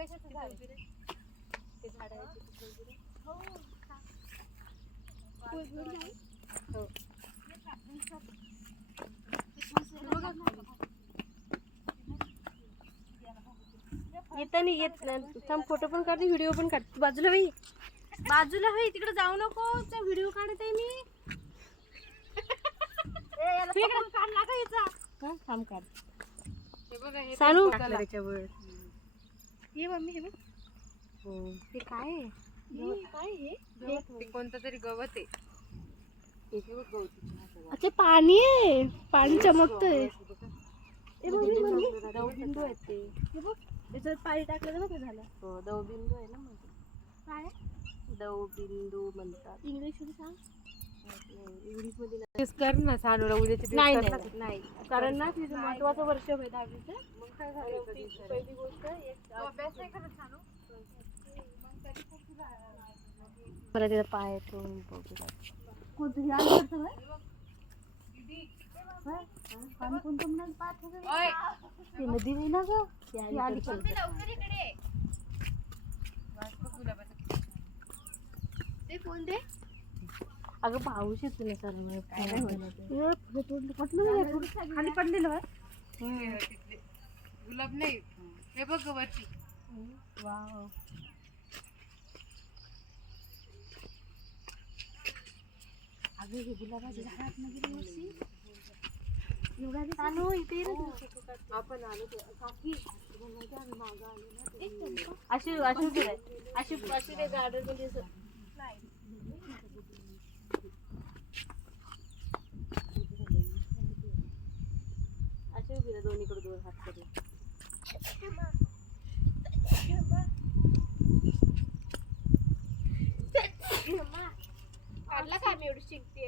कशाचं झाड आहे? ते झाड आहे तिथे उभी रे. हो. येताना येत थांब, फोटो पण काढते व्हिडिओ पण काढते. बाजूला बाई, बाजूला बाई, तिकडे जाऊ नको, व्हिडिओ काढते मी. थांब काढ. सानू त्याच्यावर ये मम्मी. हे बघ, हे काय आहे? काय हे? कोणतं तरी गवत आहे. अच्छा, पाणी आहे, पाणी चमकतंय. दवबिंदू आहेत ते. हे बघ, त्याच्यात पाणी टाकलं तर बघ झालं. हो, दवबिंदू आहे ना. म्हणजे काय दवबिंदू म्हणतात. इंग्लिश मध्ये सांग. इंग्लिश मध्ये कर ना सानूला उद्याचे नाही, कारण ना तिचं महत्वाचं वर्ष आहे 10वीचं. मग काय झालं, पहिली गोष्ट अभ्यास नाही करत सानू. परत तिला पाय ठेवून नदी नाही ना ग. अगं पाऊस येतो ना सर, खाली पडलेलं गुलाब नाही, हे बघ वरती. वाव. अगं हे गुलाबाच्या झाडात नदी वर्षी एवढा चालू इथे आपण आलो काकी मागं आलो ना. अशी ते गार्डन मध्ये अशी उभी ना, दोन्हीकडे दोन हात करून. काढला का मी एवढी शिकते.